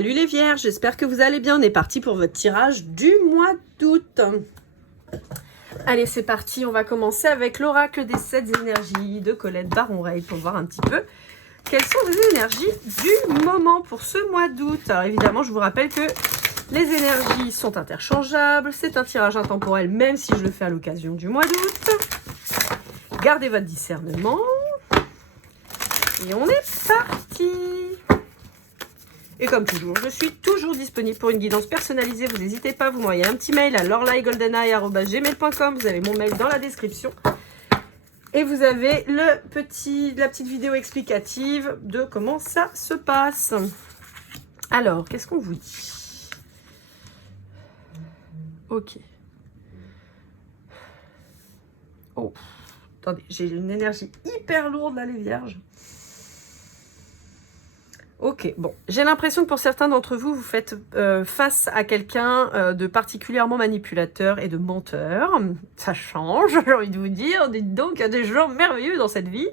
Salut les vierges, j'espère que vous allez bien. On est parti pour votre tirage du mois d'août. Allez, c'est parti. On va commencer avec l'oracle des 7 énergies de Colette Baron-Reil pour voir un petit peu quelles sont les énergies du moment pour ce mois d'août. Alors évidemment, je vous rappelle que les énergies sont interchangeables. C'est un tirage intemporel, même si je le fais à l'occasion du mois d'août. Gardez votre discernement. Et on est parti. Et comme toujours, je suis toujours disponible pour une guidance personnalisée. Vous n'hésitez pas, vous m'envoyez un petit mail à lorlaigoldeneye@gmail.com. Vous avez mon mail dans la description. Et vous avez la petite vidéo explicative de comment ça se passe. Alors, qu'est-ce qu'on vous dit? Ok. Oh, attendez, j'ai une énergie hyper lourde là, les vierges. Ok, bon, j'ai l'impression que pour certains d'entre vous, vous faites face à quelqu'un de particulièrement manipulateur et de menteur. Ça change, j'ai envie de vous dire. Dites donc, il y a des gens merveilleux dans cette vie.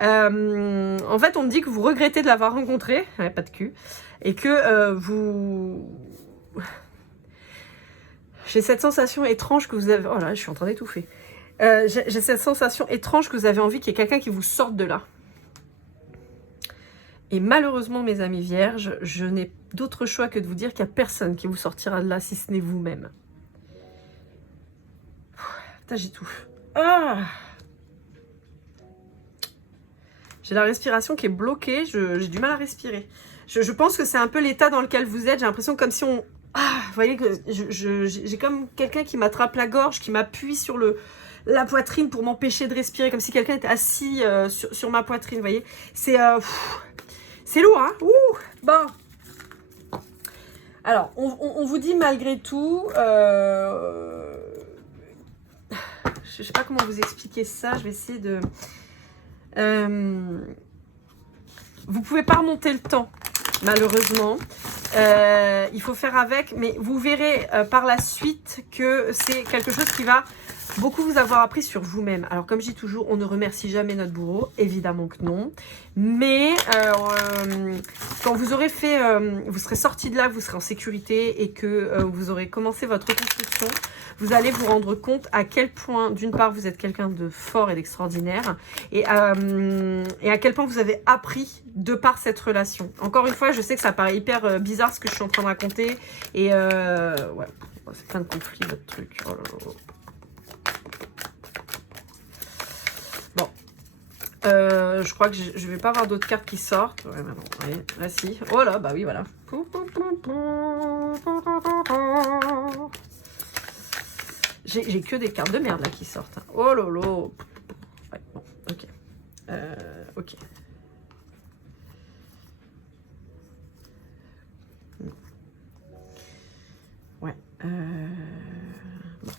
En fait, on me dit que vous regrettez de l'avoir rencontré, ouais, pas de cul, et que vous... J'ai cette sensation étrange que vous avez... Oh là, je suis en train d'étouffer. J'ai cette sensation étrange que vous avez envie qu'il y ait quelqu'un qui vous sorte de là. Et malheureusement, mes amis vierges, je n'ai d'autre choix que de vous dire qu'il n'y a personne qui vous sortira de là si ce n'est vous-même. Putain, j'étouffe. Ah, j'ai la respiration qui est bloquée, j'ai du mal à respirer. Je pense que c'est un peu l'état dans lequel vous êtes. J'ai l'impression comme si on... Ah, vous voyez que j'ai comme quelqu'un qui m'attrape la gorge, qui m'appuie sur la poitrine pour m'empêcher de respirer, comme si quelqu'un était assis sur ma poitrine, vous voyez. C'est lourd, hein. Ouh, bon. Alors, on vous dit malgré tout... je ne sais pas comment vous expliquer ça. Je vais essayer de... vous ne pouvez pas remonter le temps, malheureusement. Il faut faire avec. Mais vous verrez par la suite que c'est quelque chose qui va... beaucoup vous avoir appris sur vous-même. Alors comme je dis toujours, on ne remercie jamais notre bourreau, évidemment que non. Mais quand vous aurez fait, vous serez sorti de là, vous serez en sécurité et que vous aurez commencé votre reconstruction, vous allez vous rendre compte à quel point, d'une part, vous êtes quelqu'un de fort et d'extraordinaire et à quel point vous avez appris de par cette relation. Encore une fois, je sais que ça paraît hyper bizarre ce que je suis en train de raconter et ouais, c'est plein de conflits votre truc. Oh là là. Bon, je crois que je vais pas avoir d'autres cartes qui sortent. Ouais, bah non, ouais, là si. Oh là, bah oui, voilà. J'ai que des cartes de merde là qui sortent. Oh lolo. Ouais, bon, ok. Ok. Ouais. Bon.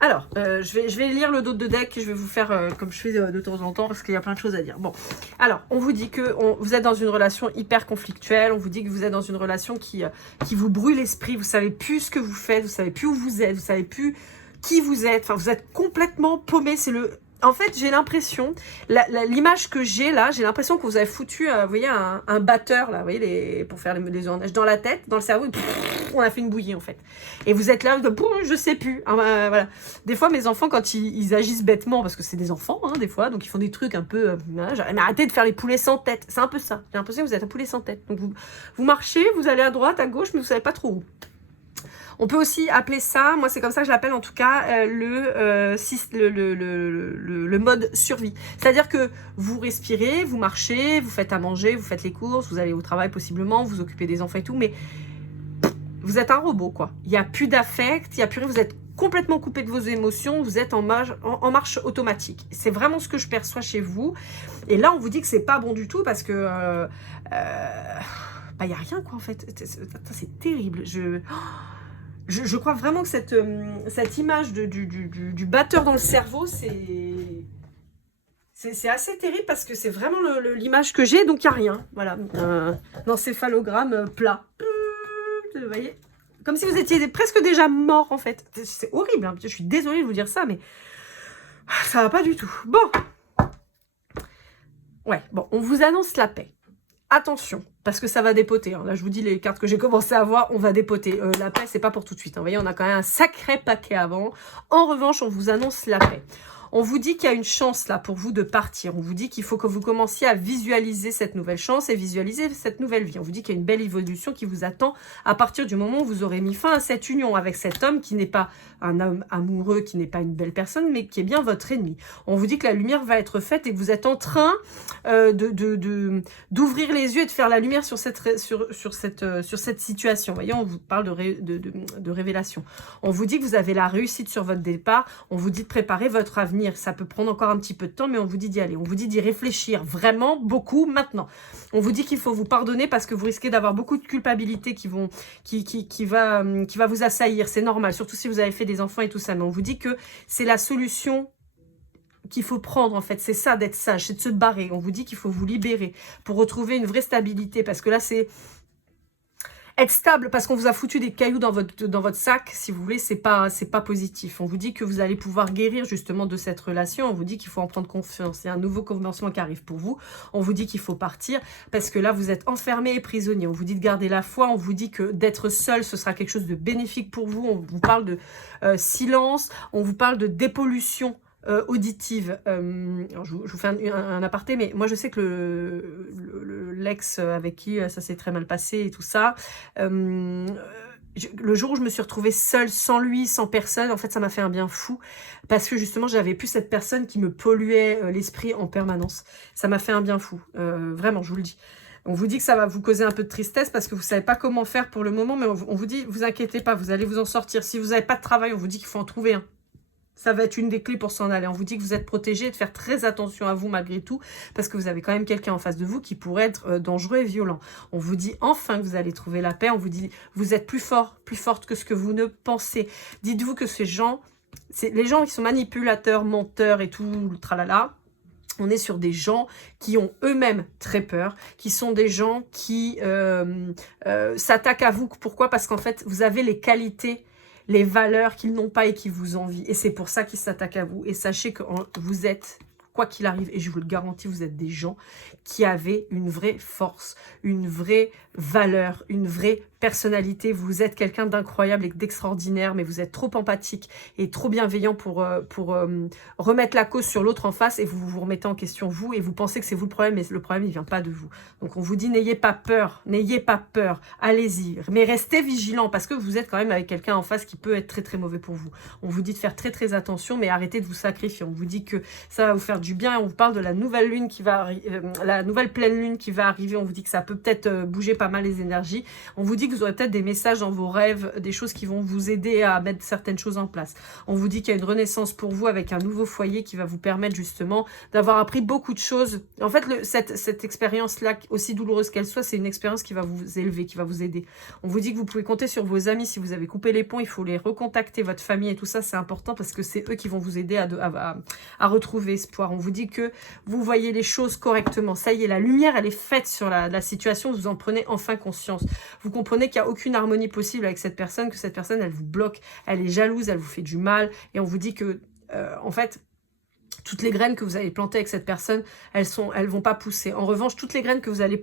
Alors, je vais lire le dos de deck, je vais vous faire comme je fais de temps en temps parce qu'il y a plein de choses à dire. Bon, alors, on vous dit que vous êtes dans une relation hyper conflictuelle, on vous dit que vous êtes dans une relation qui vous brûle l'esprit, vous savez plus ce que vous faites, vous savez plus où vous êtes, vous savez plus qui vous êtes, enfin, vous êtes complètement paumé, c'est le... En fait, j'ai l'impression, l'image que j'ai là, j'ai l'impression que vous avez foutu, vous voyez, un batteur, là, vous voyez, pour faire les ondages dans la tête, dans le cerveau, on a fait une bouillie, en fait. Et vous êtes là, je sais plus. Voilà. Des fois, mes enfants, quand ils agissent bêtement, parce que c'est des enfants, hein, des fois, donc ils font des trucs un peu... mais arrêtez de faire les poulets sans tête. C'est un peu ça. J'ai l'impression que vous êtes un poulet sans tête. Donc, vous marchez, vous allez à droite, à gauche, mais vous savez pas trop où. On peut aussi appeler ça, moi c'est comme ça que je l'appelle en tout cas, le mode survie. C'est-à-dire que vous respirez, vous marchez, vous faites à manger, vous faites les courses, vous allez au travail possiblement, vous occupez des enfants et tout, mais vous êtes un robot quoi. Il n'y a plus d'affect, il n'y a plus rien, vous êtes complètement coupé de vos émotions, vous êtes en marche automatique. C'est vraiment ce que je perçois chez vous. Et là on vous dit que c'est pas bon du tout parce que... il n'y a rien quoi en fait. C'est terrible. Je crois vraiment que cette image du batteur dans le cerveau, c'est assez terrible parce que c'est vraiment l'image que j'ai, donc il n'y a rien. Voilà, l'encéphalogramme plat. Vous voyez, comme si vous étiez presque déjà mort en fait. C'est horrible, hein. Je suis désolée de vous dire ça, mais ça va pas du tout. Bon, ouais, bon, on vous annonce la paix. attention, parce que ça va dépoter. Hein. Là, je vous dis, les cartes que j'ai commencé à voir, on va dépoter. La paix, c'est pas pour tout de suite. Hein. Vous voyez, on a quand même un sacré paquet avant. En revanche, on vous annonce la paix. On vous dit qu'il y a une chance là pour vous de partir. On vous dit qu'il faut que vous commenciez à visualiser cette nouvelle chance et visualiser cette nouvelle vie. On vous dit qu'il y a une belle évolution qui vous attend à partir du moment où vous aurez mis fin à cette union avec cet homme qui n'est pas un homme amoureux, qui n'est pas une belle personne, mais qui est bien votre ennemi. On vous dit que la lumière va être faite et que vous êtes en train d'ouvrir les yeux et de faire la lumière sur cette situation. Vous voyez, on vous parle de révélation. On vous dit que vous avez la réussite sur votre départ. On vous dit de préparer votre avenir. Ça peut prendre encore un petit peu de temps, mais on vous dit d'y aller. On vous dit d'y réfléchir vraiment beaucoup maintenant. On vous dit qu'il faut vous pardonner parce que vous risquez d'avoir beaucoup de culpabilité qui va vous assaillir. C'est normal, surtout si vous avez fait des enfants et tout ça. Mais on vous dit que c'est la solution qu'il faut prendre, en fait. C'est ça d'être sage, c'est de se barrer. On vous dit qu'il faut vous libérer pour retrouver une vraie stabilité. Parce que là, c'est être stable parce qu'on vous a foutu des cailloux dans votre sac, si vous voulez, c'est pas positif. On vous dit que vous allez pouvoir guérir justement de cette relation. On vous dit qu'il faut en prendre confiance. Il y a un nouveau commencement qui arrive pour vous. On vous dit qu'il faut partir parce que là, vous êtes enfermé et prisonnier. On vous dit de garder la foi. On vous dit que d'être seul, ce sera quelque chose de bénéfique pour vous. On vous parle de silence. On vous parle de dépollution auditive. Alors je vous fais un aparté, mais moi je sais que l'ex avec qui ça s'est très mal passé et tout ça, le jour où je me suis retrouvée seule, sans lui, sans personne, en fait ça m'a fait un bien fou, parce que justement j'avais plus cette personne qui me polluait l'esprit en permanence. Ça m'a fait un bien fou, vraiment, je vous le dis. On vous dit que ça va vous causer un peu de tristesse parce que vous ne savez pas comment faire pour le moment, mais on vous dit, vous inquiétez pas, vous allez vous en sortir. Si vous n'avez pas de travail, on vous dit qu'il faut en trouver un. Ça va être une des clés pour s'en aller. On vous dit que vous êtes protégé et de faire très attention à vous malgré tout, parce que vous avez quand même quelqu'un en face de vous qui pourrait être dangereux et violent. On vous dit enfin que vous allez trouver la paix. On vous dit vous êtes plus fort, plus forte que ce que vous ne pensez. Dites-vous que ces gens, les gens qui sont manipulateurs, menteurs et tout, le tralala, on est sur des gens qui ont eux-mêmes très peur, qui sont des gens qui s'attaquent à vous. Pourquoi? Parce qu'en fait, vous avez les qualités, les valeurs qu'ils n'ont pas et qui vous envient. Et c'est pour ça qu'ils s'attaquent à vous. Et sachez que vous êtes, quoi qu'il arrive, et je vous le garantis, vous êtes des gens qui avaient une vraie force, une vraie valeur, une vraie personnalité. Vous êtes quelqu'un d'incroyable et d'extraordinaire, mais vous êtes trop empathique et trop bienveillant pour remettre la cause sur l'autre en face, et vous vous remettez en question vous, et vous pensez que c'est vous le problème, mais le problème, il ne vient pas de vous. Donc on vous dit, n'ayez pas peur, allez-y, mais restez vigilant, parce que vous êtes quand même avec quelqu'un en face qui peut être très très mauvais pour vous. On vous dit de faire très très attention, mais arrêtez de vous sacrifier. On vous dit que ça va vous faire du bien. On vous parle de la nouvelle lune qui va la nouvelle pleine lune qui va arriver. On vous dit que ça peut peut-être bouger pas mal les énergies. On vous dit que vous aurez peut-être des messages dans vos rêves, des choses qui vont vous aider à mettre certaines choses en place. On vous dit qu'il y a une renaissance pour vous avec un nouveau foyer qui va vous permettre justement d'avoir appris beaucoup de choses. En fait, cette expérience-là, aussi douloureuse qu'elle soit, c'est une expérience qui va vous élever, qui va vous aider. On vous dit que vous pouvez compter sur vos amis. Si vous avez coupé les ponts, il faut les recontacter, votre famille et tout ça, c'est important parce que c'est eux qui vont vous aider à retrouver espoir. On vous dit que vous voyez les choses correctement. Ça y est, la lumière, elle est faite sur la situation. Vous en prenez enfin conscience. Vous comprenez qu'il n'y a aucune harmonie possible avec cette personne, que cette personne, elle vous bloque, elle est jalouse, elle vous fait du mal. Et on vous dit que, en fait, toutes les graines que vous avez plantées avec cette personne, elles vont pas pousser. En revanche, toutes les graines que vous allez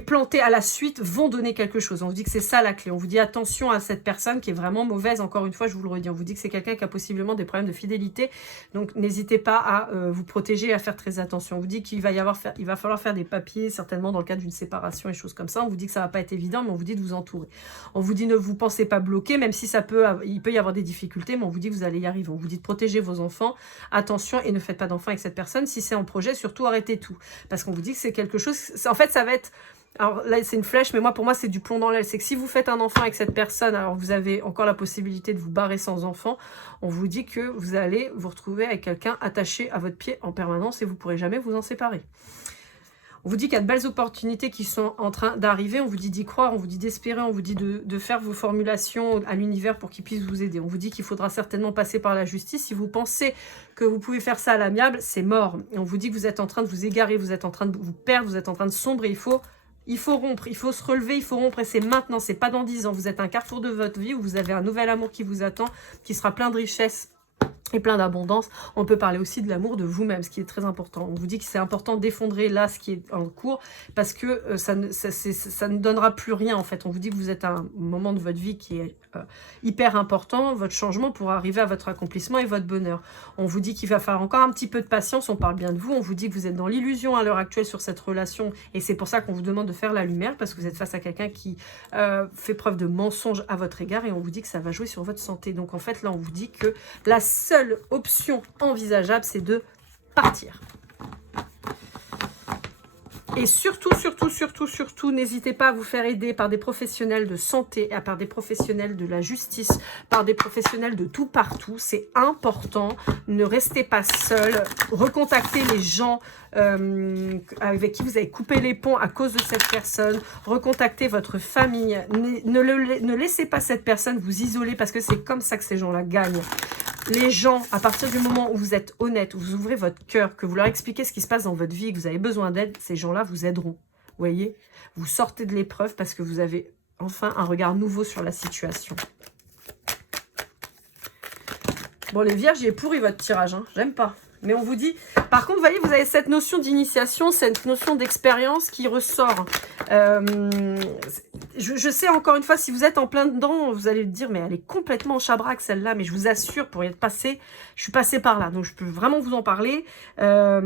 planter à la suite vont donner quelque chose. On vous dit que c'est ça la clé. On vous dit attention à cette personne qui est vraiment mauvaise. Encore une fois, je vous le redis. On vous dit que c'est quelqu'un qui a possiblement des problèmes de fidélité. Donc, n'hésitez pas à vous protéger et à faire très attention. On vous dit qu'il va falloir faire des papiers, certainement dans le cadre d'une séparation et choses comme ça. On vous dit que ça va pas être évident, mais on vous dit de vous entourer. On vous dit ne vous pensez pas bloqué, même si il peut y avoir des difficultés, mais on vous dit que vous allez y arriver. On vous dit de protéger vos enfants. Attention et ne faites pas d'enfants avec cette personne. Si c'est en projet, surtout arrêtez tout. Parce qu'on vous dit que c'est quelque chose... En fait, ça va être... Alors là, c'est une flèche, mais pour moi, c'est du plomb dans l'aile. C'est que si vous faites un enfant avec cette personne, alors vous avez encore la possibilité de vous barrer sans enfant, on vous dit que vous allez vous retrouver avec quelqu'un attaché à votre pied en permanence et vous ne pourrez jamais vous en séparer. On vous dit qu'il y a de belles opportunités qui sont en train d'arriver. On vous dit d'y croire, on vous dit d'espérer, on vous dit de faire vos formulations à l'univers pour qu'il puisse vous aider. On vous dit qu'il faudra certainement passer par la justice. Si vous pensez que vous pouvez faire ça à l'amiable, c'est mort. Et on vous dit que vous êtes en train de vous égarer, vous êtes en train de vous perdre, vous êtes en train de sombrer. Il faut rompre, il faut se relever, il faut rompre et c'est maintenant, c'est pas dans 10 ans. Vous êtes à un carrefour de votre vie où vous avez un nouvel amour qui vous attend, qui sera plein de richesses et plein d'abondance. On peut parler aussi de l'amour de vous-même, ce qui est très important. On vous dit que c'est important d'effondrer là ce qui est en cours, parce que ça ne donnera plus rien en fait. On vous dit que vous êtes à un moment de votre vie qui est hyper important. Votre changement pour arriver à votre accomplissement et votre bonheur. On vous dit qu'il va falloir encore un petit peu de patience. On parle bien de vous. On vous dit que vous êtes dans l'illusion à l'heure actuelle sur cette relation, et c'est pour ça qu'on vous demande de faire la lumière, parce que vous êtes face à quelqu'un qui fait preuve de mensonge à votre égard, et on vous dit que ça va jouer sur votre santé. Donc en fait là on vous dit que la seule option envisageable, c'est de partir. Et surtout, n'hésitez pas à vous faire aider par des professionnels de santé, par des professionnels de la justice, par des professionnels de tout partout. C'est important. Ne restez pas seul. Recontactez les gens avec qui vous avez coupé les ponts à cause de cette personne. Recontactez votre famille. Ne laissez pas cette personne vous isoler, parce que c'est comme ça que ces gens-là gagnent. Les gens, à partir du moment où vous êtes honnête, où vous ouvrez votre cœur, que vous leur expliquez ce qui se passe dans votre vie, que vous avez besoin d'aide, ces gens-là vous aideront. Vous voyez, vous sortez de l'épreuve parce que vous avez enfin un regard nouveau sur la situation. Bon, les vierges, j'ai pourri votre tirage, hein. J'aime pas. Mais on vous dit... Par contre, vous voyez, vous avez cette notion d'initiation, cette notion d'expérience qui ressort. Je sais, encore une fois, si vous êtes en plein dedans, vous allez dire, mais elle est complètement en chabraque, celle-là. Mais je vous assure, pour y être passée, je suis passée par là. Donc, je peux vraiment vous en parler. À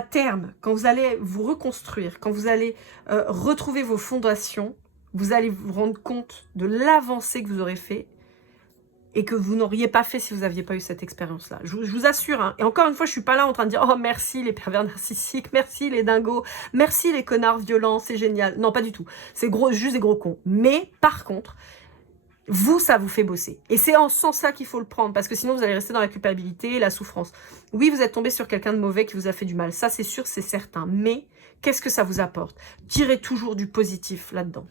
terme, quand vous allez vous reconstruire, quand vous allez retrouver vos fondations, vous allez vous rendre compte de l'avancée que vous aurez fait, et que vous n'auriez pas fait si vous n'aviez pas eu cette expérience-là. Je vous assure, hein. Et encore une fois, je ne suis pas là en train de dire « Oh, merci les pervers narcissiques, merci les dingos, merci les connards violents, c'est génial. » Non, pas du tout. C'est juste des gros cons. Mais, par contre, vous, ça vous fait bosser. Et c'est en sens ça qu'il faut le prendre, parce que sinon, vous allez rester dans la culpabilité et la souffrance. Oui, vous êtes tombé sur quelqu'un de mauvais qui vous a fait du mal. Ça, c'est sûr, c'est certain. Mais, qu'est-ce que ça vous apporte? Tirez toujours du positif là-dedans.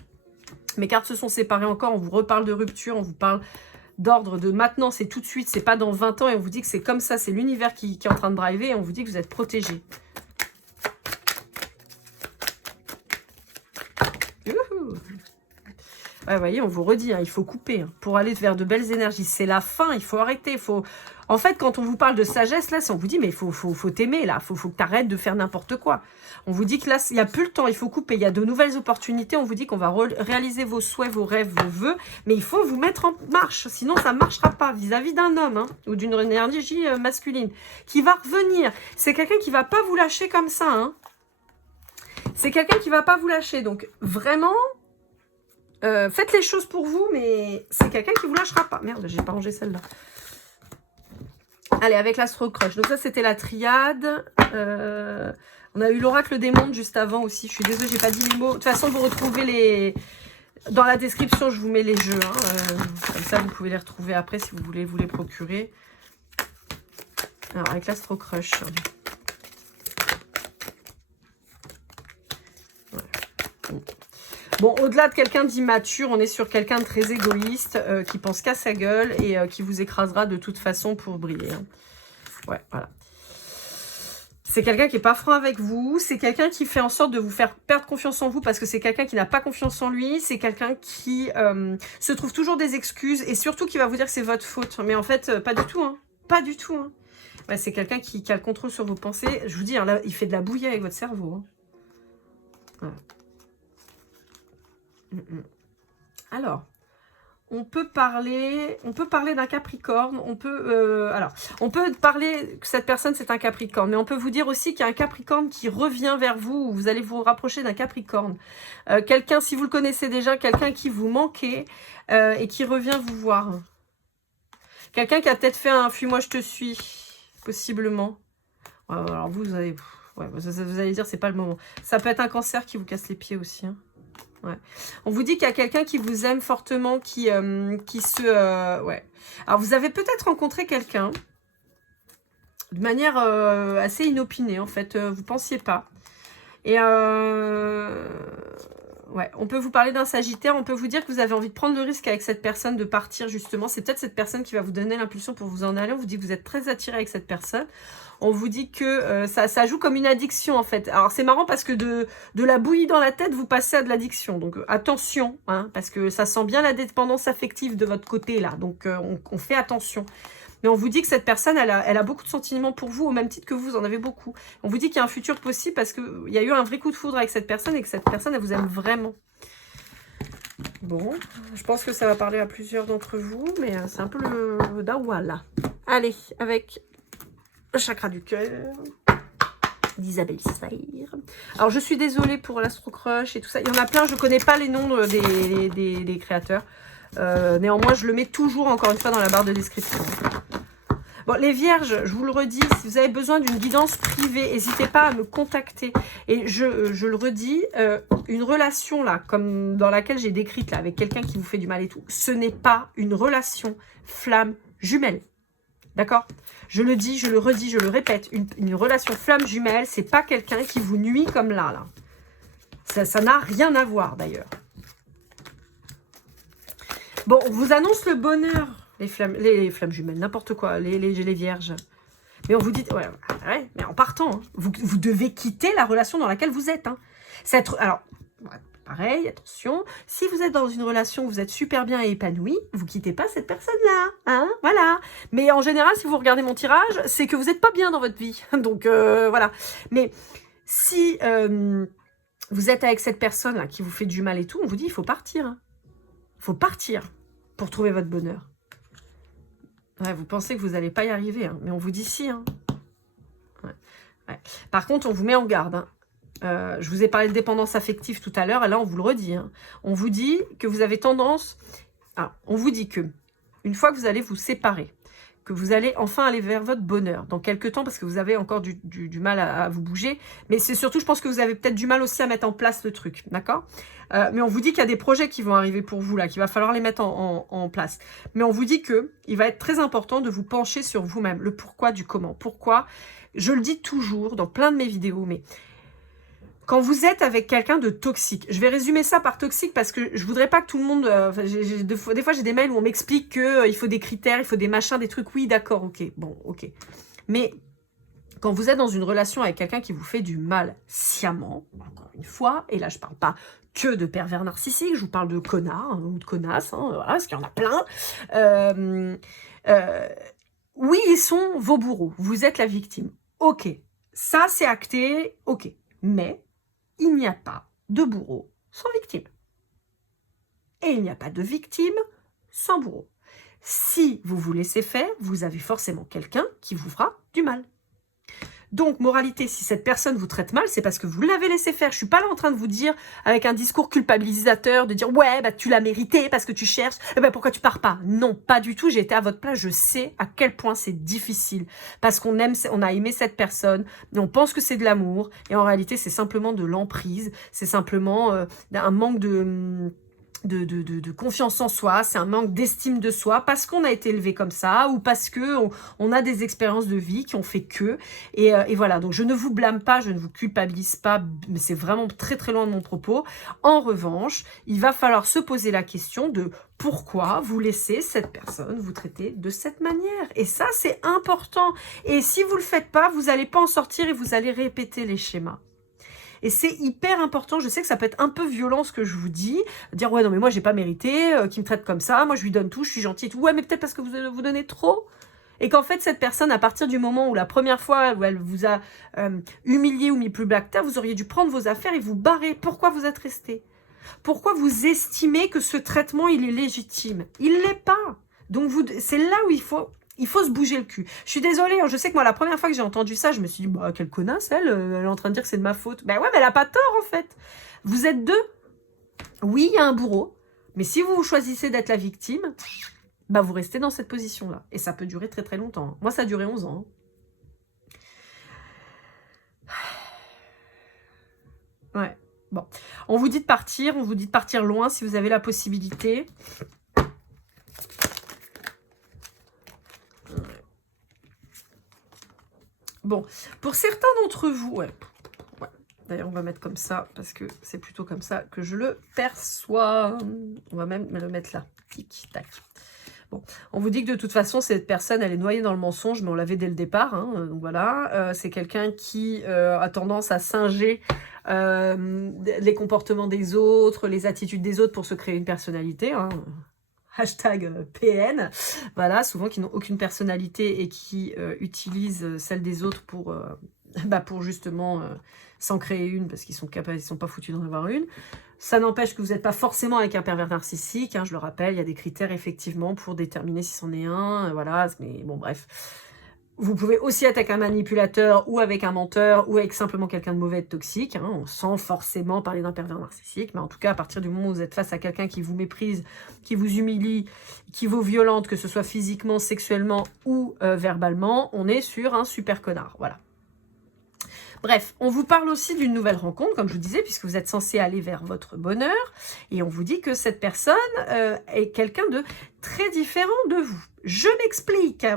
Mes cartes se sont séparées encore, on vous reparle de rupture, on vous parle... d'ordre de maintenant, c'est tout de suite, c'est pas dans 20 ans, et on vous dit que c'est comme ça, c'est l'univers qui est en train de driver, et on vous dit que vous êtes protégé. Ouais, vous voyez, on vous redit, hein, il faut couper, hein, pour aller vers de belles énergies. C'est la fin, il faut arrêter, En fait, quand on vous parle de sagesse, là, on vous dit, mais il faut t'aimer, là, faut que tu arrêtes de faire n'importe quoi. On vous dit que là, il n'y a plus le temps, il faut couper, il y a de nouvelles opportunités, on vous dit qu'on va réaliser vos souhaits, vos rêves, vos vœux, mais il faut vous mettre en marche, sinon ça ne marchera pas vis-à-vis d'un homme, hein, ou d'une énergie masculine, qui va revenir. C'est quelqu'un qui ne va pas vous lâcher comme ça, hein. C'est quelqu'un qui ne va pas vous lâcher, donc vraiment... faites les choses pour vous, mais c'est quelqu'un qui ne vous lâchera pas. Merde, j'ai pas rangé celle-là. Allez, avec l'Astro Crush. Donc ça, c'était la triade. On a eu l'oracle des mondes juste avant aussi. Je suis désolée, j'ai pas dit les mots. De toute façon, vous retrouvez les... Dans la description, je vous mets les jeux. Hein. Comme ça, vous pouvez les retrouver après si vous voulez vous les procurer. Alors, avec l'Astro Crush. Ouais. Bon, au-delà de quelqu'un d'immature, on est sur quelqu'un de très égoïste, qui pense qu'à sa gueule et qui vous écrasera de toute façon pour briller. Hein. Ouais, voilà. C'est quelqu'un qui n'est pas franc avec vous, c'est quelqu'un qui fait en sorte de vous faire perdre confiance en vous parce que c'est quelqu'un qui n'a pas confiance en lui, c'est quelqu'un qui se trouve toujours des excuses et surtout qui va vous dire que c'est votre faute. Mais en fait, pas du tout, hein. Pas du tout, hein. Ouais, c'est quelqu'un qui a le contrôle sur vos pensées. Je vous dis, hein, là, il fait de la bouillie avec votre cerveau. Hein. Voilà. Alors, on peut parler d'un Capricorne, on peut parler que cette personne c'est un Capricorne, mais on peut vous dire aussi qu'il y a un Capricorne qui revient vers vous, ou vous allez vous rapprocher d'un Capricorne. Quelqu'un, si vous le connaissez déjà, quelqu'un qui vous manquait et qui revient vous voir. Quelqu'un qui a peut-être fait un « fuis-moi, je te suis », possiblement. Alors vous allez dire c'est pas le moment. Ça peut être un Cancer qui vous casse les pieds aussi, hein. Ouais. On vous dit qu'il y a quelqu'un qui vous aime fortement, qui ouais. Alors, vous avez peut-être rencontré quelqu'un de manière assez inopinée, en fait. Vous pensiez pas. Et Ouais, on peut vous parler d'un Sagittaire, on peut vous dire que vous avez envie de prendre le risque avec cette personne de partir justement. C'est peut-être cette personne qui va vous donner l'impulsion pour vous en aller. On vous dit que vous êtes très attiré avec cette personne. On vous dit que ça joue comme une addiction en fait. Alors c'est marrant parce que de la bouillie dans la tête, vous passez à de l'addiction. Donc attention, hein, parce que ça sent bien la dépendance affective de votre côté là. Donc on fait attention. Mais on vous dit que cette personne, elle a beaucoup de sentiments pour vous, au même titre que vous en avez beaucoup. On vous dit qu'il y a un futur possible parce qu'il y a eu un vrai coup de foudre avec cette personne et que cette personne, elle vous aime vraiment. Bon, je pense que ça va parler à plusieurs d'entre vous, mais c'est un peu le Dawala. Allez, avec le chakra du cœur d'Isabelle Sfire. Alors, je suis désolée pour l'Astro-Crush et tout ça. Il y en a plein, je ne connais pas les noms des créateurs. Néanmoins, je le mets toujours, encore une fois, dans la barre de description. Bon, les vierges, je vous le redis, si vous avez besoin d'une guidance privée, n'hésitez pas à me contacter. Et je le redis, une relation là, comme dans laquelle j'ai décrite là, avec quelqu'un qui vous fait du mal et tout, ce n'est pas une relation flamme jumelle. D'accord? Je le dis, je le redis, je le répète, une relation flamme jumelle, c'est pas quelqu'un qui vous nuit comme là. Ça n'a rien à voir d'ailleurs. Bon, on vous annonce le bonheur. Les flammes jumelles, n'importe quoi, les vierges. Mais on vous dit, ouais, mais en partant, hein, vous devez quitter la relation dans laquelle vous êtes. Hein. Alors, pareil, attention, si vous êtes dans une relation où vous êtes super bien et épanoui, vous quittez pas cette personne-là, hein, voilà. Mais en général, si vous regardez mon tirage, c'est que vous n'êtes pas bien dans votre vie. Donc, voilà. Mais si vous êtes avec cette personne-là qui vous fait du mal et tout, on vous dit, il faut partir. Hein. Il faut partir pour trouver votre bonheur. Ouais, vous pensez que vous n'allez pas y arriver, hein, mais on vous dit si. Hein. Ouais. Par contre, on vous met en garde. Hein. Je vous ai parlé de dépendance affective tout à l'heure, et là, on vous le redit. Hein. On vous dit que vous avez tendance... Alors, on vous dit que une fois que vous allez vous séparer, que vous allez enfin aller vers votre bonheur dans quelques temps, parce que vous avez encore du mal à vous bouger, mais c'est surtout, je pense que vous avez peut-être du mal aussi à mettre en place le truc, d'accord? Mais on vous dit qu'il y a des projets qui vont arriver pour vous, là, qu'il va falloir les mettre en place. Mais on vous dit que il va être très important de vous pencher sur vous-même, le pourquoi du comment. Pourquoi? Je le dis toujours dans plein de mes vidéos, mais... Quand vous êtes avec quelqu'un de toxique, je vais résumer ça par toxique parce que je voudrais pas que tout le monde... des fois, j'ai des mails où on m'explique qu'il faut des critères, il faut des machins, des trucs. Oui, d'accord, ok, bon, ok. Mais quand vous êtes dans une relation avec quelqu'un qui vous fait du mal sciemment, encore une fois, et là, je parle pas que de pervers narcissiques, je vous parle de connards hein, ou de connasses, hein, voilà, parce qu'il y en a plein. Oui, ils sont vos bourreaux, vous êtes la victime. Ok, ça c'est acté, ok. Mais... il n'y a pas de bourreau sans victime. Et il n'y a pas de victime sans bourreau. Si vous vous laissez faire, vous avez forcément quelqu'un qui vous fera du mal. Donc, moralité, si cette personne vous traite mal, c'est parce que vous l'avez laissé faire. Je ne suis pas là en train de vous dire, avec un discours culpabilisateur, de dire « Ouais, bah, tu l'as mérité parce que tu cherches, bah, pourquoi tu pars pas ?» Non, pas du tout, j'ai été à votre place, je sais à quel point c'est difficile. Parce qu'on a aimé cette personne, et on pense que c'est de l'amour, et en réalité, c'est simplement de l'emprise, c'est simplement un manque de confiance en soi, c'est un manque d'estime de soi parce qu'on a été élevé comme ça ou parce que on a des expériences de vie qui ont fait que et voilà, donc je ne vous blâme pas, je ne vous culpabilise pas, mais c'est vraiment très très loin de mon propos. En revanche, il va falloir se poser la question de pourquoi vous laissez cette personne vous traiter de cette manière, et ça c'est important, et si vous le faites pas, vous n'allez pas en sortir et vous allez répéter les schémas. Et c'est hyper important, je sais que ça peut être un peu violent ce que je vous dis, dire ouais non mais moi j'ai pas mérité, qu'il me traite comme ça, moi je lui donne tout, je suis gentille et tout, ouais mais peut-être parce que vous donnez trop. Et qu'en fait cette personne, à partir du moment où la première fois où elle vous a humilié ou mis plus bas que terre, vous auriez dû prendre vos affaires et vous barrer. Pourquoi vous êtes resté? Pourquoi vous estimez que ce traitement il est légitime? Il l'est pas. Donc c'est là où il faut se bouger le cul. Je suis désolée, hein, je sais que moi, la première fois que j'ai entendu ça, je me suis dit, bah, quelle connasse, elle est en train de dire que c'est de ma faute. Ben ouais, mais elle a pas tort, en fait. Vous êtes deux. Oui, il y a un bourreau, mais si vous choisissez d'être la victime, bah, vous restez dans cette position-là. Et ça peut durer très, très longtemps. Moi, ça a duré 11 ans. Ouais, bon. On vous dit de partir loin si vous avez la possibilité. Bon, pour certains d'entre vous, ouais. D'ailleurs, on va mettre comme ça, parce que c'est plutôt comme ça que je le perçois. On va même le mettre là. Tic, tac. Bon, on vous dit que de toute façon, cette personne, elle est noyée dans le mensonge, mais on l'avait dès le départ. Hein, donc voilà, c'est quelqu'un qui a tendance à singer les comportements des autres, les attitudes des autres pour se créer une personnalité. Hein. Hashtag PN. Voilà, souvent qui n'ont aucune personnalité et qui utilisent celle des autres pour justement s'en créer une parce qu'ils sont capables, ils sont pas foutus d'en avoir une. Ça n'empêche que vous n'êtes pas forcément avec un pervers narcissique, hein, je le rappelle, il y a des critères effectivement pour déterminer si c'en est un, voilà, mais bon bref. Vous pouvez aussi être avec un manipulateur ou avec un menteur ou avec simplement quelqu'un de mauvais et de toxique, hein, sans forcément parler d'un pervers narcissique, mais en tout cas à partir du moment où vous êtes face à quelqu'un qui vous méprise, qui vous humilie, qui vous violente, que ce soit physiquement, sexuellement ou verbalement, on est sur un super connard, voilà. Bref, on vous parle aussi d'une nouvelle rencontre, comme je vous disais, puisque vous êtes censé aller vers votre bonheur, et on vous dit que cette personne est quelqu'un de très différent de vous. Je m'explique.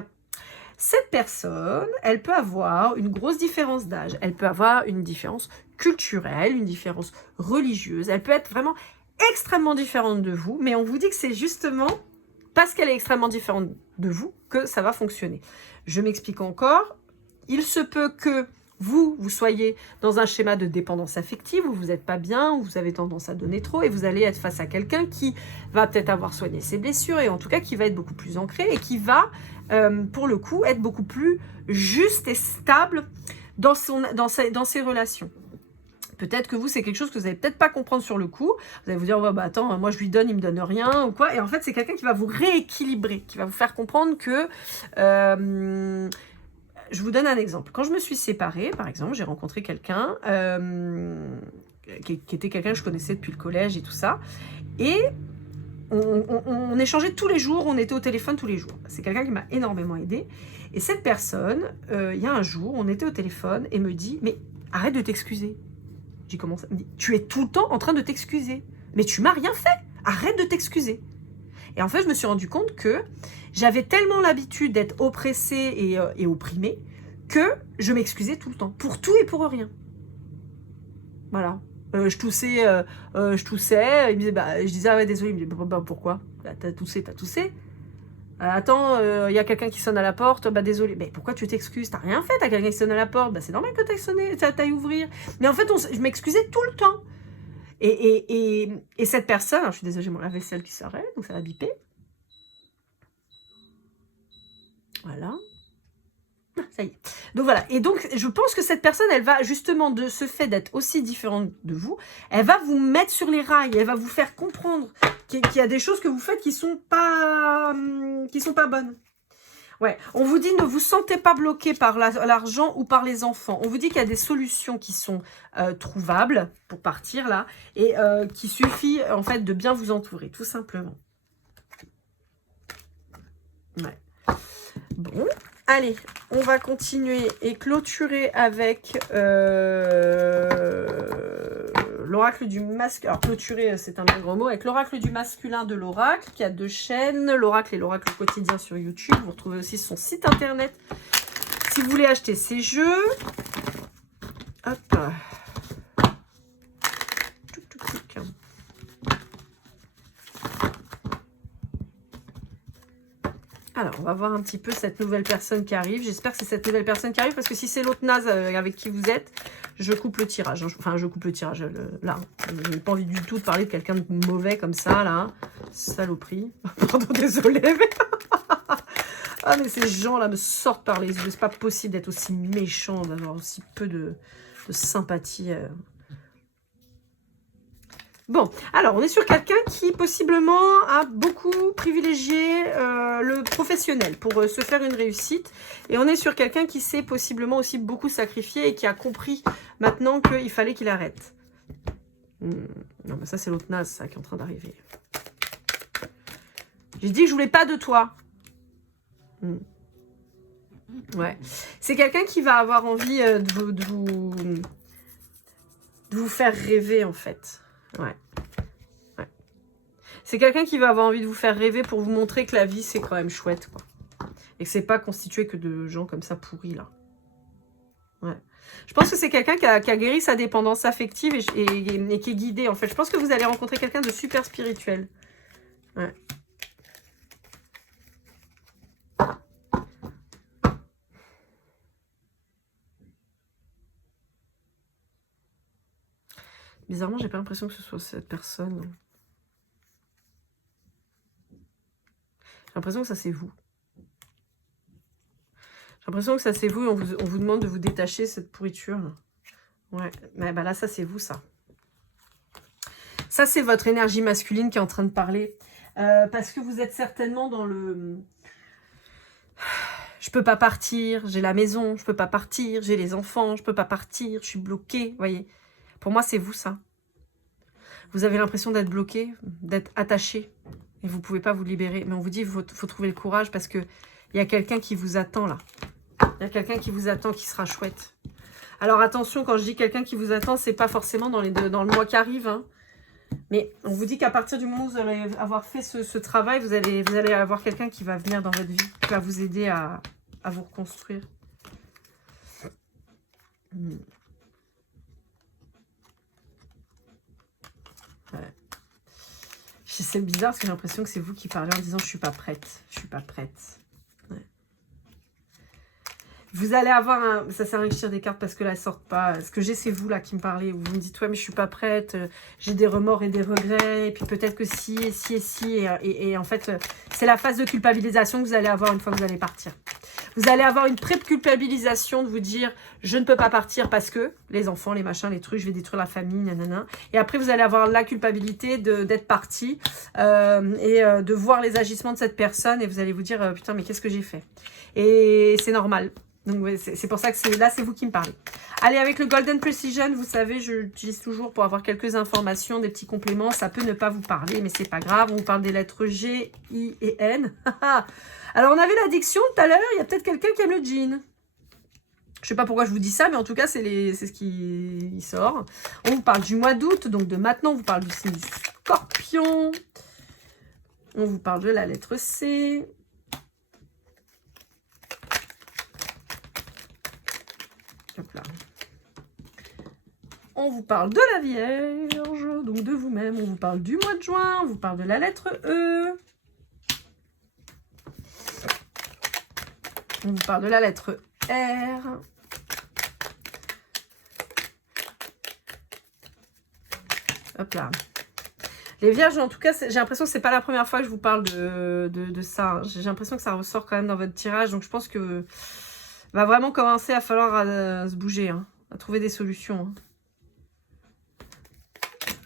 Cette personne, elle peut avoir une grosse différence d'âge, elle peut avoir une différence culturelle, une différence religieuse, elle peut être vraiment extrêmement différente de vous, mais on vous dit que c'est justement parce qu'elle est extrêmement différente de vous que ça va fonctionner. Je m'explique encore, il se peut que vous soyez dans un schéma de dépendance affective où vous n'êtes pas bien, où vous avez tendance à donner trop et vous allez être face à quelqu'un qui va peut-être avoir soigné ses blessures et en tout cas qui va être beaucoup plus ancré et qui va, pour le coup, être beaucoup plus juste et stable dans ses relations. Peut-être que vous, c'est quelque chose que vous n'allez peut-être pas comprendre sur le coup. Vous allez vous dire, ouais, bah attends, moi je lui donne, il me donne rien ou quoi. Et en fait, c'est quelqu'un qui va vous rééquilibrer, qui va vous faire comprendre que... je vous donne un exemple. Quand je me suis séparée, par exemple, j'ai rencontré quelqu'un qui était quelqu'un que je connaissais depuis le collège et tout ça. Et on échangeait tous les jours, on était au téléphone tous les jours. C'est quelqu'un qui m'a énormément aidée. Et cette personne, il y a un jour, on était au téléphone et me dit « Mais arrête de t'excuser ». J'ai commencé à me dire « Tu es tout le temps en train de t'excuser. Mais tu m'as rien fait. Arrête de t'excuser. » Et en fait, je me suis rendu compte que j'avais tellement l'habitude d'être oppressée et opprimée que je m'excusais tout le temps, pour tout et pour rien. Voilà. Je toussais, il me disait, je disais, ah ouais, désolé, il me disait, bah, pourquoi? T'as toussé. Attends, il y a quelqu'un qui sonne à la porte, désolé. Mais pourquoi tu t'excuses? T'as rien fait, t'as quelqu'un qui sonne à la porte, c'est normal que t'ailles ouvrir. Mais en fait, je m'excusais tout le temps. Et cette personne, alors je suis désolée, j'ai mon lave-vaisselle qui s'arrête, donc ça va biper. Voilà. Ah, ça y est. Donc voilà. Et donc, je pense que cette personne, elle va justement, de ce fait d'être aussi différente de vous, elle va vous mettre sur les rails, elle va vous faire comprendre qu'il y a des choses que vous faites qui sont pas bonnes. Ouais, on vous dit ne vous sentez pas bloqué par l'argent ou par les enfants. On vous dit qu'il y a des solutions qui sont trouvables pour partir là et qu'il suffit en fait de bien vous entourer, tout simplement. Ouais. Bon, allez, on va continuer et clôturer avec l'oracle du masculin. Alors, clôturer, c'est un gros mot. Avec l'oracle du masculin de l'oracle, qui a 2 chaînes, l'oracle et l'oracle quotidien sur YouTube. Vous retrouvez aussi son site internet si vous voulez acheter ces jeux. Hop. Alors, on va voir un petit peu cette nouvelle personne qui arrive. J'espère que c'est cette nouvelle personne qui arrive, parce que si c'est l'autre naze avec qui vous êtes, je coupe le tirage. Enfin, je coupe le tirage, là. Je n'ai pas envie du tout de parler de quelqu'un de mauvais comme ça, là. Saloperie. Pardon, désolé, mais... ah, mais ces gens-là me sortent par les yeux. C'est pas possible d'être aussi méchant, d'avoir aussi peu de sympathie... Bon, alors on est sur quelqu'un qui possiblement a beaucoup privilégié le professionnel pour se faire une réussite. Et on est sur quelqu'un qui s'est possiblement aussi beaucoup sacrifié et qui a compris maintenant qu'il fallait qu'il arrête. Non, mais ça c'est l'autre naze, ça, qui est en train d'arriver. J'ai dit que je voulais pas de toi. Ouais. C'est quelqu'un qui va avoir envie de vous faire rêver, en fait. Ouais. C'est quelqu'un qui va avoir envie de vous faire rêver pour vous montrer que la vie, c'est quand même chouette, quoi. Et que c'est pas constitué que de gens comme ça pourris, là. Ouais. Je pense que c'est quelqu'un qui a guéri sa dépendance affective et qui est guidé, en fait. Je pense que vous allez rencontrer quelqu'un de super spirituel. Ouais. Bizarrement, j'ai pas l'impression que ce soit cette personne. J'ai l'impression que ça, c'est vous. J'ai l'impression que ça, c'est vous et on vous demande de vous détacher cette pourriture. Ouais, mais bah là, ça, c'est vous, ça. Ça, c'est votre énergie masculine qui est en train de parler. Parce que vous êtes certainement dans le... Je peux pas partir, j'ai la maison, je peux pas partir, j'ai les enfants, je peux pas partir, je suis bloquée, vous voyez. Pour moi, c'est vous, ça. Vous avez l'impression d'être bloqué, d'être attaché. Et vous pouvez pas vous libérer. Mais on vous dit, il faut trouver le courage parce que il y a quelqu'un qui vous attend, là. Il y a quelqu'un qui vous attend, qui sera chouette. Alors attention, quand je dis quelqu'un qui vous attend, c'est pas forcément dans le mois qui arrive. Hein. Mais on vous dit qu'à partir du moment où vous allez avoir fait ce travail, vous allez avoir quelqu'un qui va venir dans votre vie, qui va vous aider à vous reconstruire. Ouais. C'est bizarre parce que j'ai l'impression que c'est vous qui parlez en disant « je suis pas prête, je suis pas prête ». Vous allez avoir un... Ça sert à rien que je tire des cartes parce que là, elles sortent pas. Ce que j'ai, c'est vous là qui me parlez. Vous me dites, ouais, mais je suis pas prête. J'ai des remords et des regrets. Et puis peut-être que si, et si, et si. Et en fait, c'est la phase de culpabilisation que vous allez avoir une fois que vous allez partir. Vous allez avoir une pré-culpabilisation de vous dire, je ne peux pas partir parce que les enfants, les machins, les trucs, je vais détruire la famille, nanana. Et après, vous allez avoir la culpabilité d'être parti et de voir les agissements de cette personne. Et vous allez vous dire, putain, mais qu'est-ce que j'ai fait? Et c'est normal. Donc c'est pour ça que là, c'est vous qui me parlez. Allez, avec le Golden Precision, vous savez, je l'utilise toujours pour avoir quelques informations, des petits compléments. Ça peut ne pas vous parler, mais c'est pas grave. On vous parle des lettres G, I et N. Alors, on avait l'addiction tout à l'heure. Il y a peut-être quelqu'un qui aime le jean. Je sais pas pourquoi je vous dis ça, mais en tout cas, c'est ce qui sort. On vous parle du mois d'août, donc de maintenant. On vous parle du signe du Scorpion. On vous parle de la lettre C. Hop là. On vous parle de la Vierge, donc de vous-même. On vous parle du mois de juin. On vous parle de la lettre E. On vous parle de la lettre R. Hop là. Les Vierges, en tout cas, j'ai l'impression que c'est pas la première fois que je vous parle de ça. J'ai l'impression que ça ressort quand même dans votre tirage. Donc, je pense que va vraiment commencer à falloir se bouger, hein, à trouver des solutions. Hein.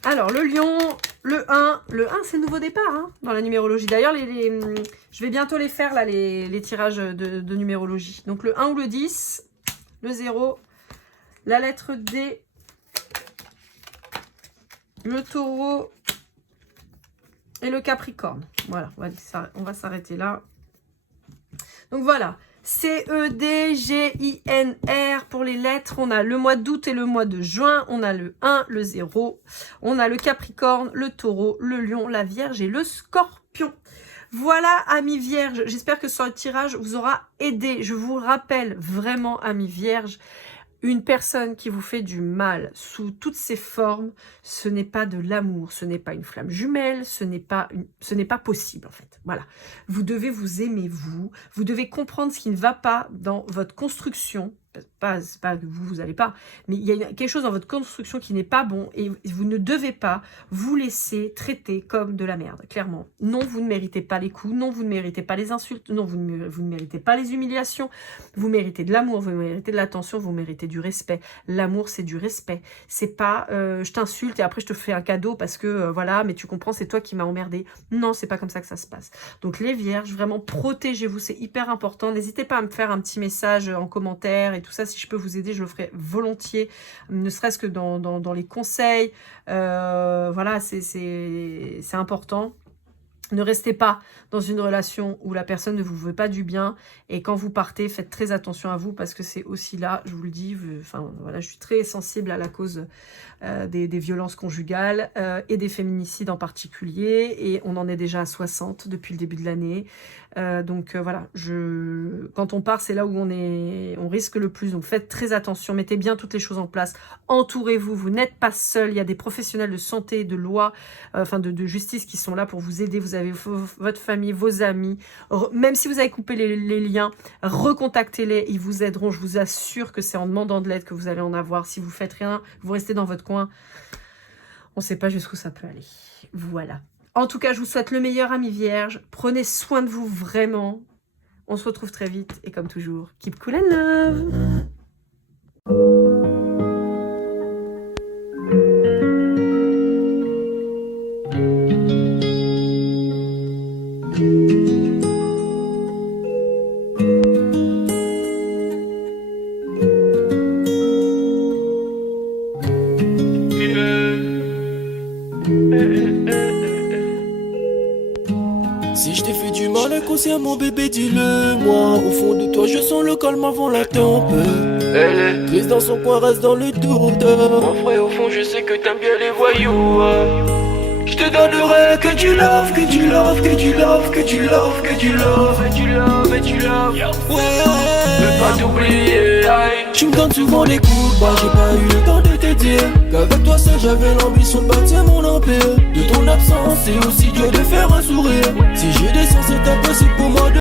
Alors, le lion, le 1. Le 1, c'est le nouveau départ hein, dans la numérologie. D'ailleurs, je vais bientôt les faire, là, les tirages de numérologie. Donc, le 1 ou le 10, le 0, la lettre D, le taureau et le capricorne. Voilà, on va s'arrêter là. Donc, voilà. C-E-D-G-I-N-R pour les lettres. On a le mois d'août et le mois de juin. On a le 1, le 0. On a le Capricorne, le Taureau, le Lion, la Vierge et le Scorpion. Voilà, amis Vierges. J'espère que ce tirage vous aura aidé. Je vous rappelle vraiment, amis Vierges, une personne qui vous fait du mal sous toutes ses formes, ce n'est pas de l'amour, ce n'est pas une flamme jumelle, ce n'est pas possible en fait. Voilà, vous devez vous aimer vous devez comprendre ce qui ne va pas dans votre construction. C'est pas que vous n'allez pas, mais il y a quelque chose dans votre construction qui n'est pas bon et vous ne devez pas vous laisser traiter comme de la merde, clairement. Non, vous ne méritez pas les coups, non, vous ne méritez pas les insultes, non, vous ne méritez pas les humiliations, vous méritez de l'amour, vous méritez de l'attention, vous méritez du respect. L'amour, c'est du respect. C'est pas je t'insulte et après je te fais un cadeau parce que voilà, mais tu comprends, c'est toi qui m'as emmerdé. Non, c'est pas comme ça que ça se passe. Donc les Vierges, vraiment protégez-vous, c'est hyper important. N'hésitez pas à me faire un petit message en commentaire et tout ça, si je peux vous aider, je le ferai volontiers, ne serait-ce que dans les conseils. Voilà, c'est important. Ne restez pas dans une relation où la personne ne vous veut pas du bien. Et quand vous partez, faites très attention à vous parce que c'est aussi là, je vous le dis, enfin, voilà, je suis très sensible à la cause des violences conjugales et des féminicides en particulier. Et on en est déjà à 60 depuis le début de l'année. Donc voilà, quand on part, c'est là où on risque le plus. Donc faites très attention, mettez bien toutes les choses en place. Entourez-vous, vous n'êtes pas seul. Il y a des professionnels de santé, de loi, de justice qui sont là pour vous aider. Vous avez votre famille, vos amis. Même si vous avez coupé les liens, recontactez-les. Ils vous aideront. Je vous assure que c'est en demandant de l'aide que vous allez en avoir. Si vous faites rien, vous restez dans votre coin. On ne sait pas jusqu'où ça peut aller. Voilà. En tout cas, je vous souhaite le meilleur, amis vierges. Prenez soin de vous vraiment. On se retrouve très vite. Et comme toujours, keep cool and love. Si je t'ai fait du mal inconsciemment bébé dis-le moi. Au fond de toi je sens le calme avant la tempête. Elle est triste dans son coin, reste dans le doute. Mon frère au fond je sais que t'aimes bien les voyous. Je te donnerai que du love, que du love, que du love, que du love, que du love, et du love, et du love. Ouais, veux pas t'oublier. Tu me donnes souvent des coups de barre, j'ai pas eu le temps de te dire qu'avec toi seul j'avais l'ambition de bâtir mon empire. De ton absence c'est aussi dur de faire un sourire. Si j'ai des sens c'est impossible pour moi de